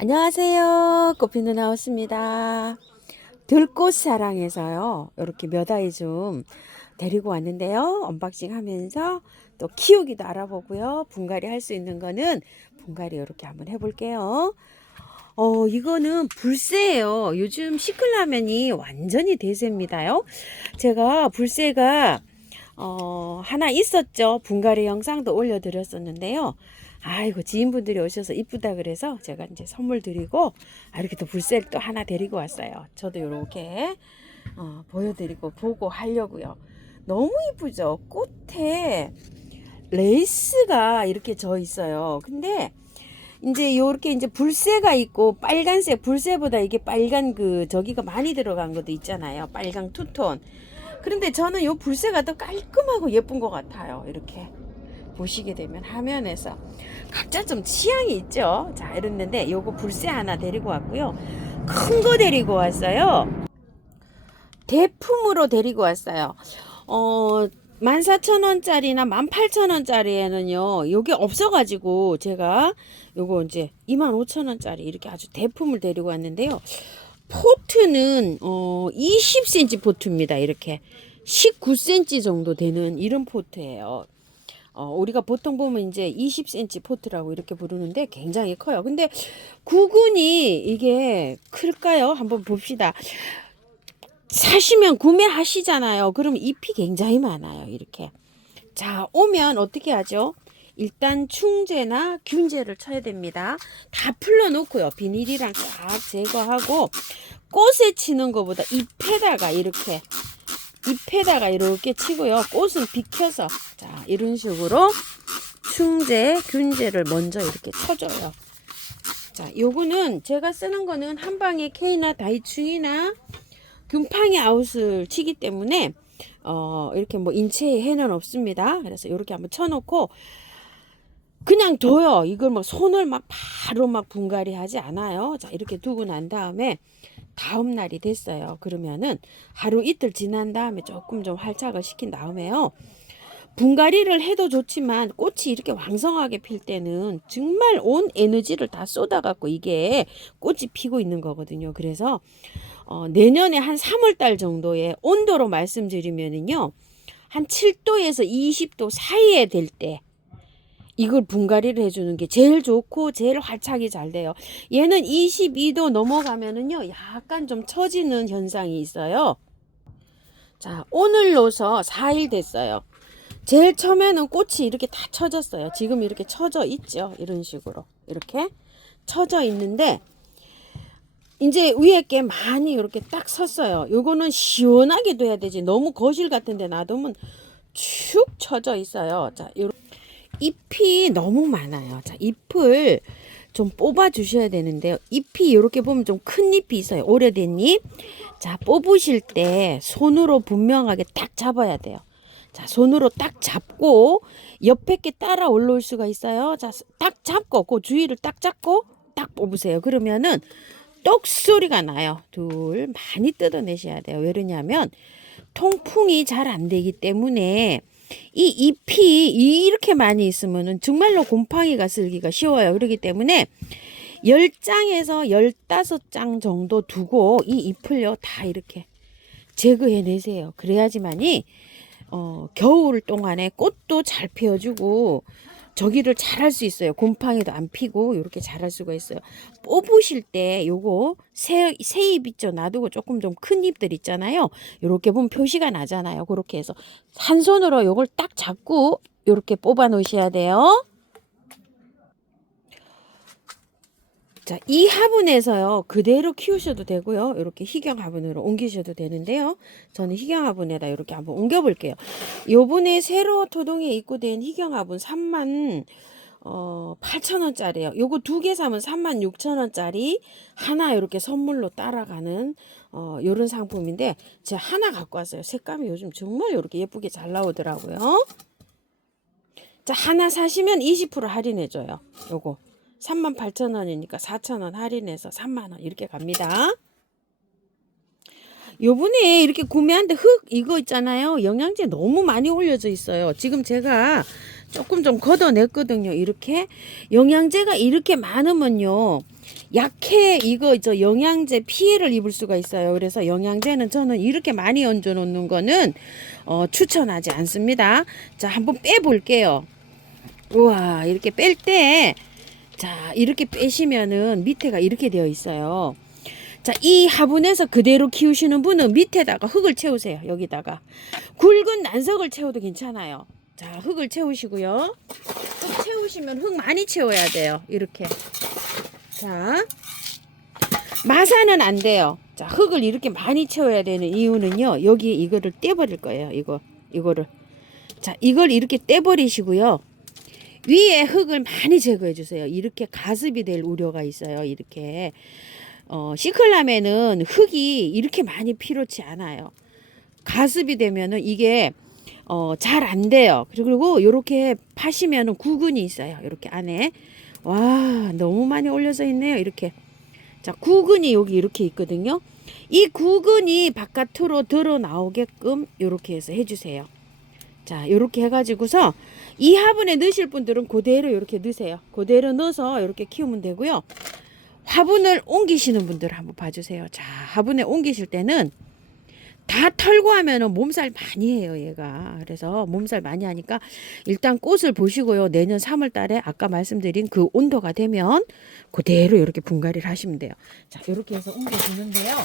안녕하세요. 꽃피는 하우스입니다. 들꽃 사랑해서요. 이렇게 몇 아이 좀 데리고 왔는데요. 언박싱 하면서 또 키우기도 알아보고요. 분갈이 할 수 있는 거는 분갈이 이렇게 한번 해볼게요. 이거는 불새예요. 요즘 시클라면이 완전히 대세입니다요. 제가 불새가 하나 있었죠. 분갈이 영상도 올려드렸었는데요. 아이고, 지인분들이 오셔서 이쁘다 그래서 제가 이제 선물 드리고, 이렇게 또 불새를 또 하나 데리고 왔어요. 저도 이렇게 보여드리고 보고 하려고요. 너무 이쁘죠? 꽃에 레이스가 이렇게 져 있어요. 근데 이제 요렇게 이제 불새가 있고 빨간색, 불새보다 이게 빨간 저기가 많이 들어간 것도 있잖아요. 빨강 투톤. 그런데 저는 요 불새가 더 깔끔하고 예쁜 것 같아요. 이렇게 보시게 되면 화면에서 각자 좀 취향이 있죠. 자, 이랬는데 요거 불새 하나 데리고 왔고요. 큰 거 데리고 왔어요. 대품으로 데리고 왔어요. 14,000원짜리나 18,000원짜리에는요, 요게 없어가지고, 제가 요거 이제 25,000원짜리 이렇게 아주 대품을 데리고 왔는데요. 포트는, 20cm 포트입니다. 이렇게. 19cm 정도 되는 이런 포트예요. 우리가 보통 보면 이제 20cm 포트라고 이렇게 부르는데 굉장히 커요. 근데 구근이 이게 클까요? 한번 봅시다. 사시면 구매하시잖아요. 그럼 잎이 굉장히 많아요. 이렇게. 자, 오면 어떻게 하죠? 일단 충제나 균제를 쳐야 됩니다. 다 풀러놓고요. 비닐이랑 쫙 제거하고 꽃에 치는 것보다 잎에다가 이렇게 치고요. 꽃은 비켜서 자, 이런 식으로 충제, 균제를 먼저 이렇게 쳐줘요. 자, 요거는 제가 쓰는 거는 한방에 K나 다이충이나 균팡이 아웃을 치기 때문에 이렇게 뭐 인체에 해는 없습니다. 그래서 이렇게 한번 쳐놓고 그냥 둬요. 이걸 막 손을 막 바로 막 분갈이 하지 않아요. 자, 이렇게 두고 난 다음에 다음 날이 됐어요. 그러면은 하루 이틀 지난 다음에 조금 좀 활착을 시킨 다음에요. 분갈이를 해도 좋지만 꽃이 이렇게 왕성하게 필 때는 정말 온 에너지를 다 쏟아갖고 이게 꽃이 피고 있는 거거든요. 그래서 내년에 한 3월 달 정도의 온도로 말씀드리면은요. 한 7도에서 20도 사이에 될 때 이걸 분갈이를 해주는 게 제일 좋고 제일 활착이 잘 돼요. 얘는 22도 넘어가면은요. 약간 좀 처지는 현상이 있어요. 자, 오늘로서 4일 됐어요. 제일 처음에는 꽃이 이렇게 다 처졌어요. 지금 이렇게 처져 있죠. 이런 식으로. 이렇게 처져 있는데 이제 위에 게 많이 이렇게 딱 섰어요. 요거는 시원하게 둬야 되지. 너무 거실 같은 데 놔두면 축 처져 있어요. 자, 요 잎이 너무 많아요. 자, 잎을 좀 뽑아 주셔야 되는데요. 잎이 이렇게 보면 좀 큰 잎이 있어요. 오래된 잎. 자, 뽑으실 때 손으로 분명하게 딱 잡아야 돼요. 자, 손으로 딱 잡고 옆에 게 따라 올라올 수가 있어요. 자, 딱 잡고 그 주위를 딱 잡고 딱 뽑으세요. 그러면은 똑 소리가 나요. 둘 많이 뜯어내셔야 돼요. 왜 그러냐면 통풍이 잘 안 되기 때문에 이 잎이 이렇게 많이 있으면은 정말로 곰팡이가 쓸기가 쉬워요. 그렇기 때문에 10장에서 15장 정도 두고 이 잎을요 다 이렇게 제거해 내세요. 그래야지만이 겨울 동안에 꽃도 잘 피워주고 저기를 잘 할 수 있어요. 곰팡이도 안 피고 이렇게 잘 할 수가 있어요. 뽑으실 때 요거 새 잎 있죠. 놔두고 조금 좀 큰 잎들 있잖아요. 요렇게 보면 표시가 나잖아요. 그렇게 해서 한 손으로 요걸 딱 잡고 요렇게 뽑아 놓으셔야 돼요. 자, 이 화분에서요, 그대로 키우셔도 되고요. 이렇게 희경 화분으로 옮기셔도 되는데요. 저는 희경 화분에다 이렇게 한번 옮겨 볼게요. 요번에 새로 토동에 입고된 희경 화분 38,000원짜리예요. 요거 두 개 사면 36,000원짜리 하나 이렇게 선물로 따라가는 요런 상품인데 제가 하나 갖고 왔어요. 색감이 요즘 정말 이렇게 예쁘게 잘 나오더라고요. 자, 하나 사시면 20% 할인해 줘요. 요거 38,000원이니까 4,000원 할인해서 3만원 이렇게 갑니다. 요번에 이렇게 구매한데 흙 이거 있잖아요. 영양제 너무 많이 올려져 있어요. 지금 제가 조금 좀 걷어냈거든요. 이렇게 영양제가 이렇게 많으면요. 약해 이거 저 영양제 피해를 입을 수가 있어요. 그래서 영양제는 저는 이렇게 많이 얹어 놓는 거는 추천하지 않습니다. 자, 한번 빼 볼게요. 우와, 이렇게 뺄 때, 자, 이렇게 빼시면은 밑에가 이렇게 되어 있어요. 자, 이 화분에서 그대로 키우시는 분은 밑에다가 흙을 채우세요. 여기다가 굵은 난석을 채워도 괜찮아요. 자, 흙을 채우시고요. 흙 채우시면 흙 많이 채워야 돼요. 이렇게. 자, 마사는 안 돼요. 자, 흙을 이렇게 많이 채워야 되는 이유는요. 여기 이거를 떼버릴 거예요. 이거를. 자, 이걸 이렇게 떼버리시고요. 위에 흙을 많이 제거해 주세요. 이렇게 가습이 될 우려가 있어요. 이렇게. 시클라멘은 흙이 이렇게 많이 필요치 않아요. 가습이 되면은 이게 잘 안 돼요. 그리고 요렇게 파시면은 구근이 있어요. 이렇게 안에. 와, 너무 많이 올려져 있네요. 이렇게. 자, 구근이 여기 이렇게 있거든요. 이 구근이 바깥으로 드러 나오게끔 요렇게 해서 해주세요. 자, 요렇게 해가지고서 이 화분에 넣으실 분들은 그대로 이렇게 넣으세요. 그대로 넣어서 이렇게 키우면 되고요. 화분을 옮기시는 분들 한번 봐주세요. 자, 화분에 옮기실 때는 다 털고 하면은 몸살 많이 해요, 얘가. 그래서 몸살 많이 하니까 일단 꽃을 보시고요. 내년 3월 달에 아까 말씀드린 그 온도가 되면 그대로 이렇게 분갈이를 하시면 돼요. 자, 이렇게 해서 옮겨주는데요.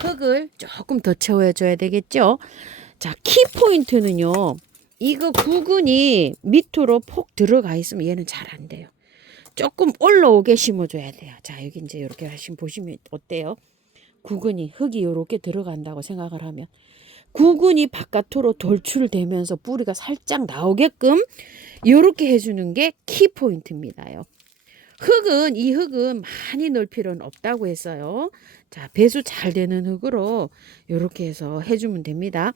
흙을 조금 더 채워줘야 되겠죠. 자, 키포인트는요. 이거 구근이 밑으로 폭 들어가 있으면 얘는 잘 안 돼요. 조금 올라오게 심어줘야 돼요. 자, 여기 이제 이렇게 하시면 보시면 어때요? 구근이 흙이 이렇게 들어간다고 생각을 하면 구근이 바깥으로 돌출되면서 뿌리가 살짝 나오게끔 이렇게 해주는 게 키포인트입니다요. 이 흙은 많이 넣을 필요는 없다고 했어요. 자, 배수 잘 되는 흙으로 이렇게 해서 해주면 됩니다.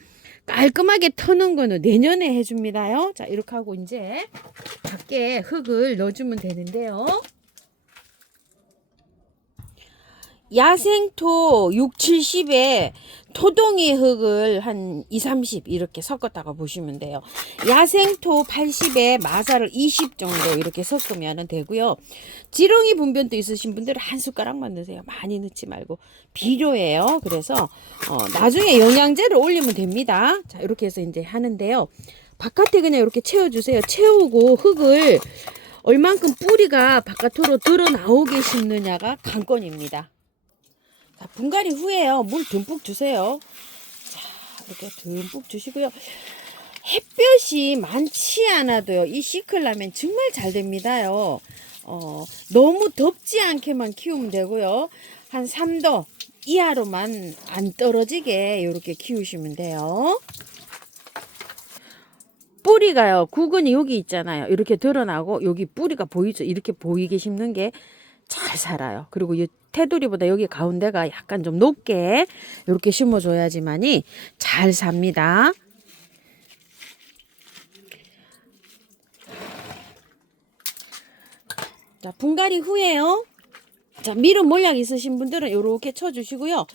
깔끔하게 터는 거는 내년에 해줍니다요. 자, 이렇게 하고 이제 밖에 흙을 넣어주면 되는데요. 야생토 6, 70에 토동이 흙을 한 2, 30 이렇게 섞었다가 보시면 돼요. 야생토 80에 마사를 20 정도 이렇게 섞으면 되고요. 지렁이 분변도 있으신 분들은 한 숟가락만 넣으세요. 많이 넣지 말고 비료예요. 그래서 나중에 영양제를 올리면 됩니다. 자, 이렇게 해서 이제 하는데요. 바깥에 그냥 이렇게 채워주세요. 채우고 흙을 얼만큼 뿌리가 바깥으로 드러 나오게 심느냐가 관건입니다. 자, 분갈이 후에요. 물 듬뿍 주세요. 자, 이렇게 듬뿍 주시고요. 햇볕이 많지 않아도요. 이 시클라멘 정말 잘 됩니다요. 너무 덥지 않게만 키우면 되고요. 한 3도 이하로만 안 떨어지게 이렇게 키우시면 돼요. 뿌리가요. 구근이 여기 있잖아요. 이렇게 드러나고 여기 뿌리가 보이죠. 이렇게 보이게 심는 게 잘 살아요. 그리고 이 테두리보다 여기 가운데가 약간 좀 높게 이렇게 심어줘야지만이 잘 삽니다. 자, 분갈이 후에요. 자, 미름 몰약 있으신 분들은 이렇게 쳐주시고요.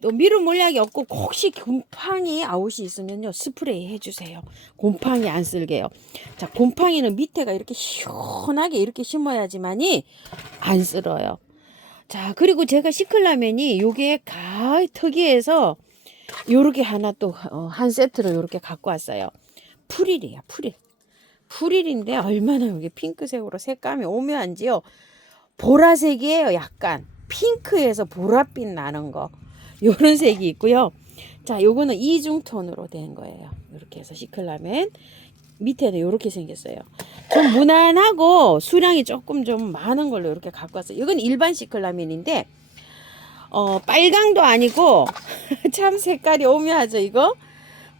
또 미름 몰약이 없고 혹시 곰팡이 아웃이 있으면요 스프레이 해주세요. 곰팡이 안 쓸게요. 자, 곰팡이는 밑에가 이렇게 시원하게 이렇게 심어야지만이 안 쓸어요. 자, 그리고 제가 시클라멘이 요게 가을 특이해서 요렇게 하나 또 한 세트로 요렇게 갖고 왔어요. 프릴이에요. 프릴인데 얼마나 여기 핑크색으로 색감이 오묘한지요. 보라색이에요. 약간 핑크에서 보랏빛 나는 거 요런 색이 있고요. 자, 요거는 이중톤으로 된 거예요. 이렇게 해서 시클라멘 밑에는 이렇게 생겼어요. 좀 무난하고 수량이 조금 좀 많은 걸로 이렇게 갖고 왔어요. 이건 일반 시클라멘인데 빨강도 아니고 참 색깔이 오묘하죠. 이거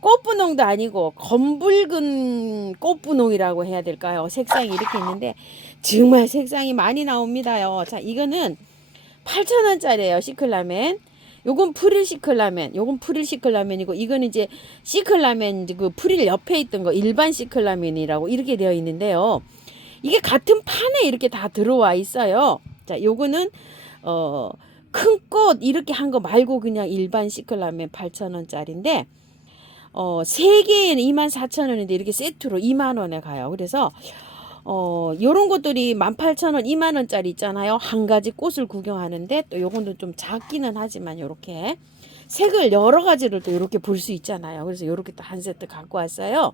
꽃분홍도 아니고 검붉은 꽃분홍이라고 해야 될까요? 색상이 이렇게 있는데 정말 색상이 많이 나옵니다요. 자, 이거는 8,000원짜리예요. 시클라멘. 요건 프릴 시클라멘, 요건 프릴 시클라멘이고, 이거는 이제 시클라멘, 그 프릴 옆에 있던 거 일반 시클라멘이라고 이렇게 되어 있는데요. 이게 같은 판에 이렇게 다 들어와 있어요. 자, 요거는 큰 꽃 이렇게 한 거 말고 그냥 일반 시클라멘 8,000원짜리인데 3개에는 24,000원인데 이렇게 세트로 2만 원에 가요. 그래서 요런 것들이 18,000원, 20,000원짜리 있잖아요. 한 가지 꽃을 구경하는데 또 요거는 좀 작기는 하지만 요렇게 색을 여러 가지를 또 이렇게 볼 수 있잖아요. 그래서 요렇게 또 한 세트 갖고 왔어요.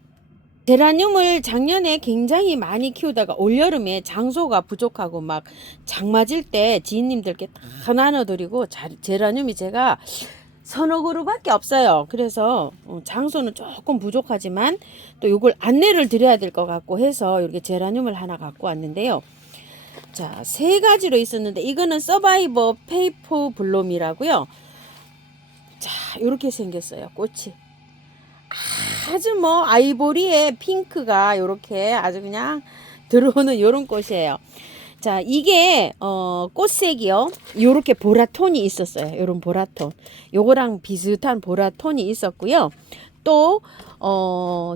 제라늄을 작년에 굉장히 많이 키우다가 올여름에 장소가 부족하고 막 장 맞을 때 지인님들께 다 나눠드리고 제라늄이 제가 서너 그루밖에 없어요. 그래서 장소는 조금 부족하지만 또 이걸 안내를 드려야 될 것 같고 해서 이렇게 제라늄을 하나 갖고 왔는데요. 자, 세 가지로 있었는데 이거는 서바이버 페이퍼 블롬이라고요. 자, 이렇게 생겼어요. 꽃이. 아주 뭐 아이보리에 핑크가 이렇게 아주 그냥 들어오는 이런 꽃이에요. 자, 이게 꽃색이요. 요렇게 보라톤이 있었어요. 요런 보라톤. 요거랑 비슷한 보라톤이 있었고요. 또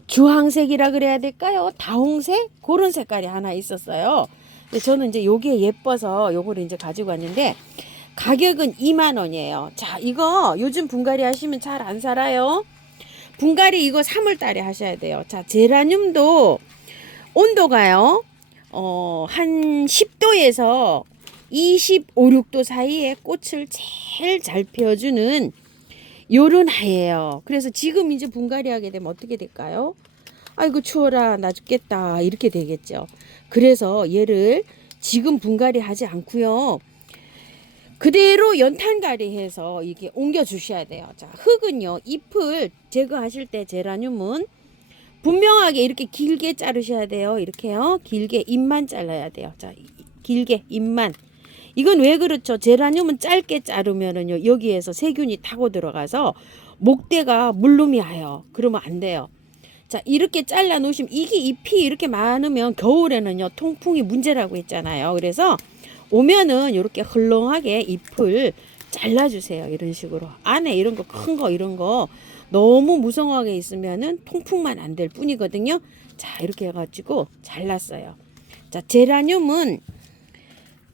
주황색이라 그래야 될까요? 다홍색 그런 색깔이 하나 있었어요. 근데 저는 이제 요게 예뻐서 요거를 이제 가지고 왔는데 가격은 20,000원이에요. 자, 이거 요즘 분갈이 하시면 잘 안 살아요. 분갈이 이거 3월 달에 하셔야 돼요. 자, 제라늄도 온도가요. 한 10도에서 25, 6도 사이에 꽃을 제일 잘 피워주는 요런 아이예요. 그래서 지금 이제 분갈이 하게 되면 어떻게 될까요? 아이고 추워라 나 죽겠다 이렇게 되겠죠. 그래서 얘를 지금 분갈이 하지 않고요. 그대로 연탄갈이 해서 이게 옮겨 주셔야 돼요. 자, 흙은요. 잎을 제거하실 때 제라늄은 분명하게 이렇게 길게 자르셔야 돼요. 이렇게요. 길게 잎만 잘라야 돼요. 자, 길게 잎만. 이건 왜 그렇죠? 제라늄은 짧게 자르면은요. 여기에서 세균이 타고 들어가서 목대가 물름이 와요. 그러면 안 돼요. 자, 이렇게 잘라 놓으시면 이게 잎이 이렇게 많으면 겨울에는요. 통풍이 문제라고 했잖아요. 그래서 오면은 이렇게 헐렁하게 잎을 잘라주세요. 이런 식으로. 안에 이런 거 큰 거 이런 거 너무 무성하게 있으면은 통풍만 안 될 뿐이거든요. 자, 이렇게 해가지고 잘랐어요. 자, 제라늄은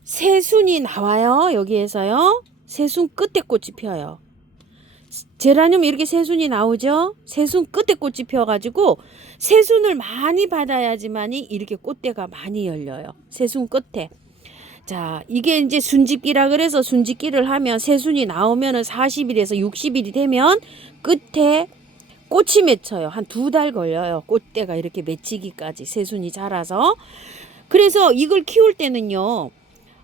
새순이 나와요. 여기에서요. 새순 끝에 꽃이 펴요. 제라늄 이렇게 새순이 나오죠. 새순 끝에 꽃이 펴가지고 새순을 많이 받아야지만이 이렇게 꽃대가 많이 열려요. 새순 끝에. 자, 이게 이제 순짓기라 그래서 순짓기를 하면 새순이 나오면은 40일에서 60일이 되면 끝에 꽃이 맺혀요. 한 2달 걸려요. 꽃대가 이렇게 맺히기까지 새순이 자라서. 그래서 이걸 키울 때는요.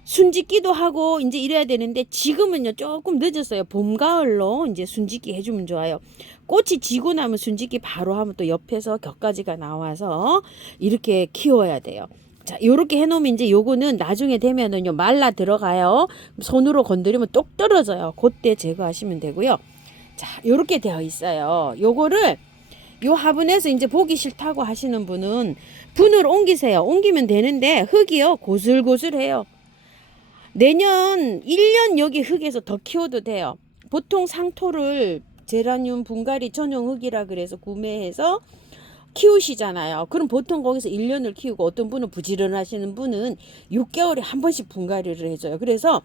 순짓기도 하고 이제 이래야 되는데 지금은요 조금 늦었어요. 봄 가을로 이제 순짓기 해주면 좋아요. 꽃이 지고 나면 순짓기 바로 하면 또 옆에서 격가지가 나와서 이렇게 키워야 돼요. 자, 요렇게 해놓으면 이제 요거는 나중에 되면은요 말라 들어가요. 손으로 건드리면 똑 떨어져요. 그때 제거하시면 되고요. 자, 요렇게 되어 있어요. 요거를 요 화분에서 이제 보기 싫다고 하시는 분은 분을 옮기세요. 옮기면 되는데 흙이요 고슬고슬해요. 내년 1년 여기 흙에서 더 키워도 돼요. 보통 상토를 제라늄 분갈이 전용 흙이라 그래서 구매해서 키우시잖아요. 그럼 보통 거기서 1년을 키우고 어떤 분은 부지런하시는 분은 6개월에 한 번씩 분갈이를 해줘요. 그래서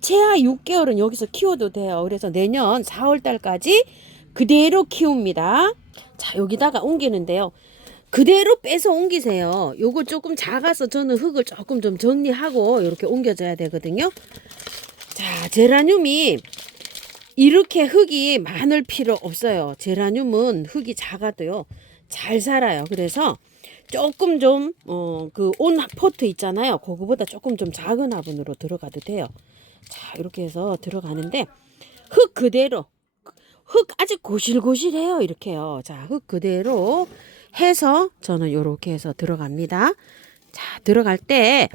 최하 6개월은 여기서 키워도 돼요. 그래서 내년 4월 달까지 그대로 키웁니다. 자, 여기다가 옮기는데요. 그대로 빼서 옮기세요. 요거 조금 작아서 저는 흙을 조금 좀 정리하고 이렇게 옮겨줘야 되거든요. 자, 제라늄이 이렇게 흙이 많을 필요 없어요. 제라늄은 흙이 작아도요. 잘 살아요. 그래서 조금 좀 그 온 포트 있잖아요. 그거보다 조금 좀 작은 화분으로 들어가도 돼요. 자, 이렇게 해서 들어가는데 흙 그대로 흙 아주 고실고실해요. 이렇게요. 자, 흙 그대로 해서 저는 이렇게 해서 들어갑니다. 자, 들어갈 때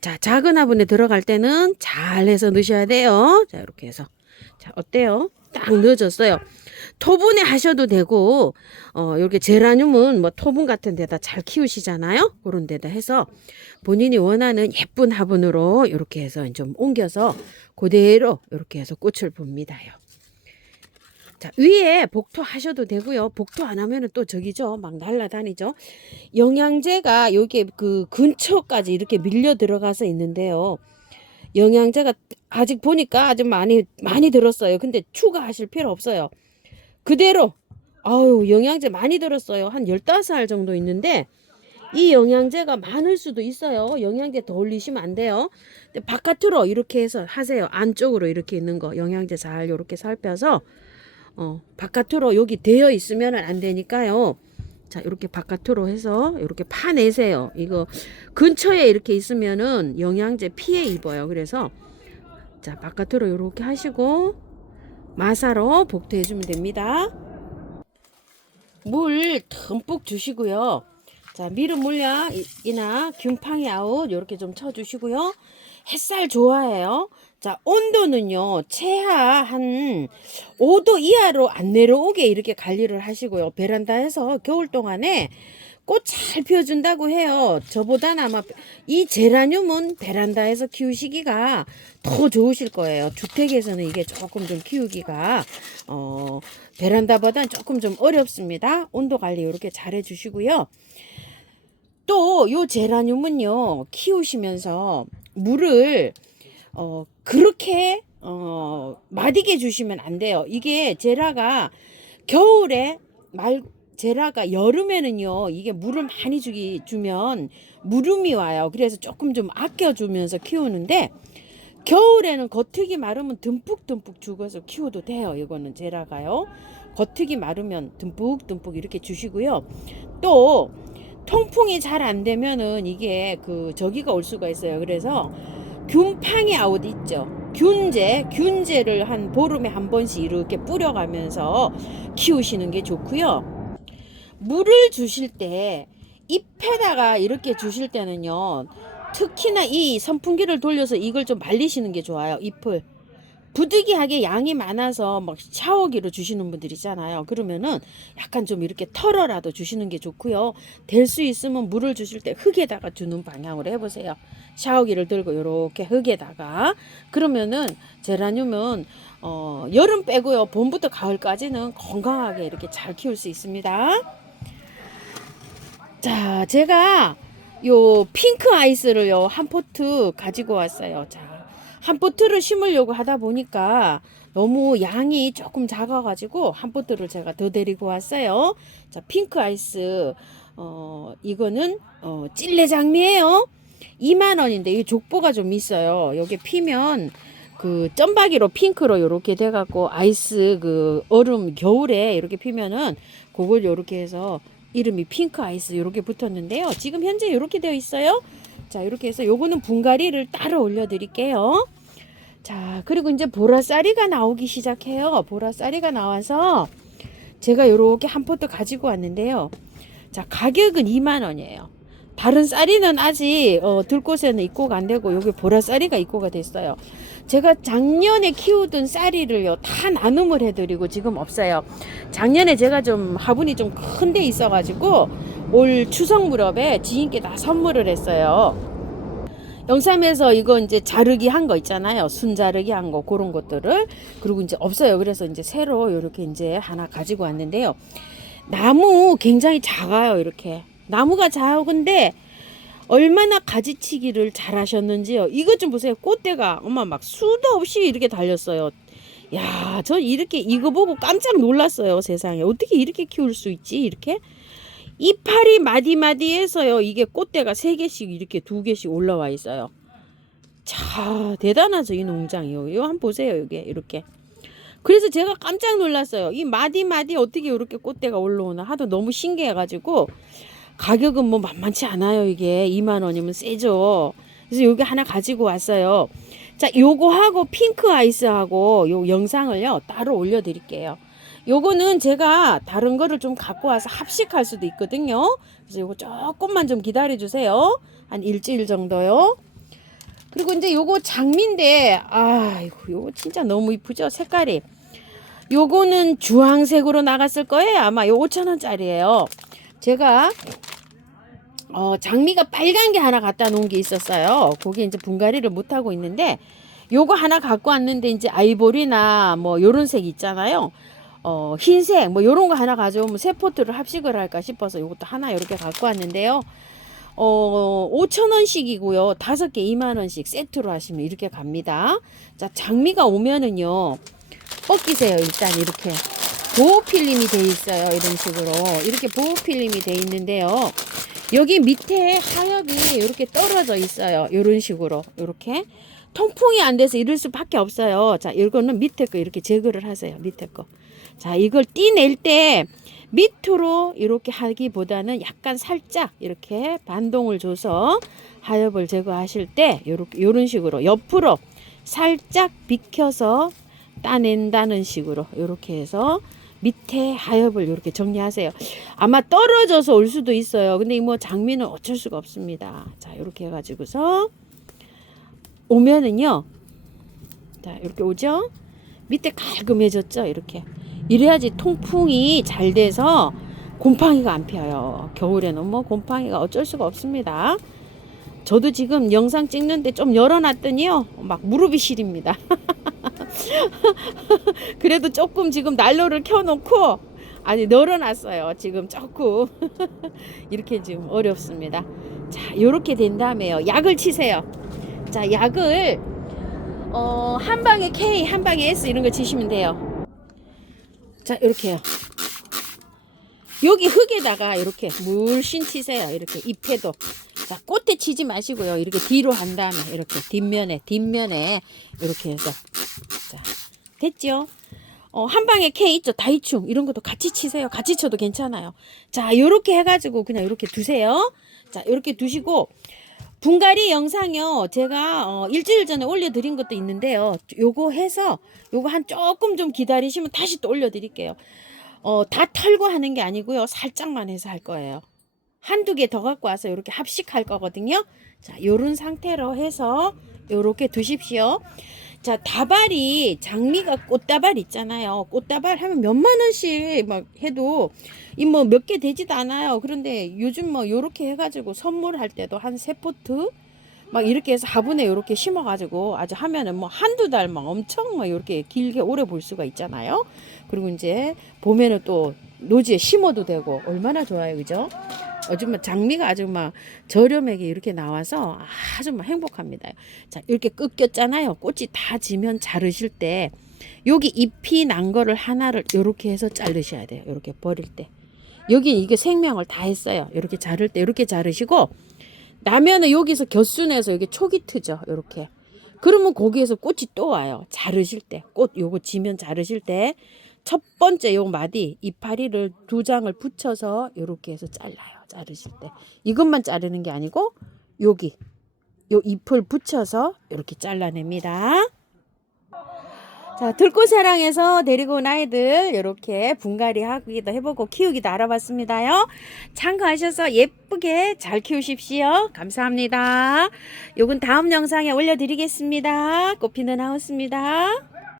자, 작은 화분에 들어갈 때는 잘 해서 넣으셔야 돼요. 자, 이렇게 해서 자, 어때요? 딱 넣어졌어요. 토분에 하셔도 되고 이렇게 제라늄은 뭐 토분 같은 데다 잘 키우시잖아요. 그런 데다 해서 본인이 원하는 예쁜 화분으로 이렇게 해서 좀 옮겨서 그대로 이렇게 해서 꽃을 봅니다요. 자, 위에 복토 하셔도 되고요. 복토 안 하면은 또 저기죠. 막 날라다니죠. 영양제가 여기 그 근처까지 이렇게 밀려 들어가서 있는데요. 영양제가 아직 보니까 아주 많이 들었어요. 근데 추가하실 필요 없어요. 그대로 아유 영양제 많이 들었어요. 한 15알 정도 있는데 이 영양제가 많을 수도 있어요. 영양제 더 올리시면 안 돼요. 근데 바깥으로 이렇게 해서 하세요. 안쪽으로 이렇게 있는 거 영양제 잘 이렇게 살펴서 바깥으로 여기 되어 있으면 안 되니까요. 자, 이렇게 바깥으로 해서 이렇게 파내세요. 이거 근처에 이렇게 있으면은 영양제 피해 입어요. 그래서 자, 바깥으로 이렇게 하시고 마사로 복토해 주면 됩니다. 물 듬뿍 주시고요. 자, 미름 물약이나 균팡이 아웃 이렇게 좀 쳐주시고요. 햇살 좋아해요. 자, 온도는요, 최하 한 5도 이하로 안 내려오게 이렇게 관리를 하시고요. 베란다에서 겨울 동안에 꽃 잘 피워준다고 해요. 저보다는 아마 이 제라늄은 베란다에서 키우시기가 더 좋으실 거예요. 주택에서는 이게 조금 좀 키우기가 베란다보다는 조금 좀 어렵습니다. 온도 관리 이렇게 잘 해주시고요. 또 요 제라늄은요, 키우시면서 물을 그렇게 마디게 주시면 안 돼요. 이게 제라가 겨울에 제라가 여름에는요, 이게 물을 많이 주면 무름이 와요. 그래서 조금 좀 아껴주면서 키우는데 겨울에는 겉흙이 마르면 듬뿍듬뿍 죽어서 키워도 돼요. 이거는 제라가요. 겉흙이 마르면 듬뿍듬뿍 이렇게 주시고요. 또 통풍이 잘 안 되면은 이게 저기가 올 수가 있어요. 그래서 균팡이 아웃 있죠. 균제를 한 보름에 한 번씩 이렇게 뿌려가면서 키우시는 게 좋고요. 물을 주실 때 잎에다가 이렇게 주실 때는요, 특히나 이 선풍기를 돌려서 이걸 좀 말리시는 게 좋아요. 잎을 부득이하게 양이 많아서 막 샤워기로 주시는 분들 있잖아요. 그러면은 약간 좀 이렇게 털어라도 주시는 게 좋고요. 될 수 있으면 물을 주실 때 흙에다가 주는 방향으로 해보세요. 샤워기를 들고 이렇게 흙에다가. 그러면은 제라늄은 여름 빼고요, 봄부터 가을까지는 건강하게 이렇게 잘 키울 수 있습니다. 자, 제가 요 핑크 아이스를요, 한 포트 가지고 왔어요. 자, 한 포트를 심으려고 하다 보니까 너무 양이 조금 작아가지고 한 포트를 제가 더 데리고 왔어요. 자, 핑크 아이스, 이거는 찔레장미예요. 2만원인데 이 족보가 좀 있어요. 여기 피면 점박이로 핑크로 이렇게 돼갖고 아이스 얼음 겨울에 이렇게 피면은 그걸 이렇게 해서 이름이 핑크 아이스 이렇게 붙었는데요. 지금 현재 이렇게 되어 있어요. 자, 이렇게 해서 요거는 분갈이를 따로 올려드릴게요. 자, 그리고 이제 보라쌀이가 나오기 시작해요. 보라쌀이가 나와서 제가 요렇게 한 포트 가지고 왔는데요. 자, 가격은 2만원이에요. 다른 쌀이는 아직 들꽃에는 입고가 안 되고 여기 보라쌀이가 입고가 됐어요. 제가 작년에 키우던 쌀이를요 다 나눔을 해드리고 지금 없어요. 작년에 제가 좀 화분이 좀 큰 데 있어가지고 올 추석 무렵에 지인께 다 선물을 했어요. 영삼에서 이거 이제 자르기 한 거 있잖아요. 순 자르기 한 거 그런 것들을. 그리고 이제 없어요. 그래서 이제 새로 이렇게 이제 하나 가지고 왔는데요. 나무 굉장히 작아요. 이렇게 나무가 작은데 얼마나 가지치기를 잘 하셨는지요. 이것 좀 보세요. 꽃대가 엄마 막 수도 없이 이렇게 달렸어요. 야, 저 이거 보고 깜짝 놀랐어요. 세상에 어떻게 이렇게 키울 수 있지? 이렇게 이파리 마디마디에서요, 이게 꽃대가 3개씩 이렇게 2개씩 올라와 있어요. 자, 대단하죠. 이 농장이요. 이거 한번 보세요. 이게 이렇게. 그래서 제가 깜짝 놀랐어요. 이 마디마디 어떻게 이렇게 꽃대가 올라오나 하도 너무 신기해가지고. 가격은 뭐 만만치 않아요. 이게 2만원이면 세죠. 그래서 여기 하나 가지고 왔어요. 자, 요거하고 핑크 아이스하고 요 영상을요 따로 올려드릴게요. 요거는 제가 다른 거를 좀 갖고 와서 합식할 수도 있거든요. 그래서 요거 조금만 좀 기다려 주세요. 한 일주일 정도요. 그리고 이제 요거 장미인데 요거 진짜 너무 이쁘죠. 색깔이. 요거는 주황색으로 나갔을 거예요. 아마 요 5,000원짜리예요. 제가 장미가 빨간 게 하나 갖다 놓은 게 있었어요. 거기 이제 분갈이를 못 하고 있는데 요거 하나 갖고 왔는데 이제 아이보리나 뭐 요런 색 있잖아요. 흰색 뭐 요런 거 하나 가져오면 세 포트를 합식을 할까 싶어서 요것도 하나 이렇게 갖고 왔는데요. 5,000원씩이고요. 5개 2만원씩 세트로 하시면 이렇게 갑니다. 자, 장미가 오면은요. 벗기세요. 일단 이렇게. 보호 필름이 돼 있어요. 이런 식으로. 이렇게 보호 필름이 돼 있는데요. 여기 밑에 하엽이 이렇게 떨어져 있어요. 이런 식으로 이렇게 통풍이 안 돼서 이럴 수밖에 없어요. 자, 이거는 밑에 거 이렇게 제거를 하세요. 밑에 거. 자, 이걸 떼낼 때 밑으로 이렇게 하기보다는 약간 살짝 이렇게 반동을 줘서 하엽을 제거하실 때 이런 식으로 옆으로 살짝 비켜서 따낸다는 식으로 이렇게 해서 밑에 하엽을 이렇게 정리하세요. 아마 떨어져서 올 수도 있어요. 근데 뭐 장미는 어쩔 수가 없습니다. 자, 이렇게 해가지고서 오면은요. 자, 이렇게 오죠? 밑에 깔끔해졌죠? 이렇게. 이래야지 통풍이 잘 돼서 곰팡이가 안 펴요. 겨울에는 뭐 곰팡이가 어쩔 수가 없습니다. 저도 지금 영상 찍는데 좀 열어놨더니요. 막 무릎이 시립니다. 그래도 조금 지금 난로를 켜놓고 아니 널어놨어요. 지금 조금 이렇게 지금 어렵습니다. 자, 요렇게 된 다음에요. 약을 치세요. 자, 약을 한 방에 K, 한 방에 S 이런 거 치시면 돼요. 자, 이렇게요. 여기 흙에다가 이렇게 물씬 치세요. 이렇게 잎에도. 자, 꽃에 치지 마시고요. 이렇게 뒤로 한 다음에 이렇게 뒷면에 이렇게 해서. 자, 됐죠? 한 방에 K 있죠? 다이충 이런 것도 같이 치세요. 같이 쳐도 괜찮아요. 자, 요렇게 해가지고 그냥 이렇게 두세요. 자, 이렇게 두시고 분갈이 영상요. 제가 일주일 전에 올려드린 것도 있는데요. 요거 해서 요거 한 조금 좀 기다리시면 다시 또 올려드릴게요. 다 털고 하는 게 아니고요. 살짝만 해서 할 거예요. 한두 개 더 갖고 와서 이렇게 합식할 거거든요. 자, 요런 상태로 해서 요렇게 두십시오. 자, 다발이 장미가 꽃다발 있잖아요. 꽃다발 하면 몇만 원씩 막 해도 이 뭐 몇 개 되지도 않아요. 그런데 요즘 뭐 요렇게 해가지고 선물할 때도 한 3포트 막 이렇게 해서 화분에 요렇게 심어가지고 아주 하면은 뭐 한두 달 막 엄청 막 요렇게 길게 오래 볼 수가 있잖아요. 그리고 이제 봄에는 또 노지에 심어도 되고 얼마나 좋아요. 그죠? 요즘 장미가 아주 막 저렴하게 이렇게 나와서 아주 막 행복합니다. 자, 이렇게 꺾였잖아요. 꽃이 다 지면 자르실 때 여기 잎이 난 거를 하나를 이렇게 해서 자르셔야 돼요. 이렇게 버릴 때. 여기 이게 생명을 다 했어요. 이렇게 자를 때 이렇게 자르시고 나면은 여기서 겨순에서 여기 촉이 트죠. 이렇게. 그러면 거기에서 꽃이 또 와요. 자르실 때. 꽃 요거 지면 자르실 때 첫 번째 요 마디 이파리를 2장을 붙여서 이렇게 해서 잘라요. 자르실 때. 이것만 자르는 게 아니고 여기 요 잎을 붙여서 이렇게 잘라냅니다. 자, 들꽃사랑에서 데리고 온 아이들 이렇게 분갈이 하기도 해보고 키우기도 알아봤습니다요. 참고하셔서 예쁘게 잘 키우십시오. 감사합니다. 요건 다음 영상에 올려드리겠습니다. 꽃피는 하우스입니다.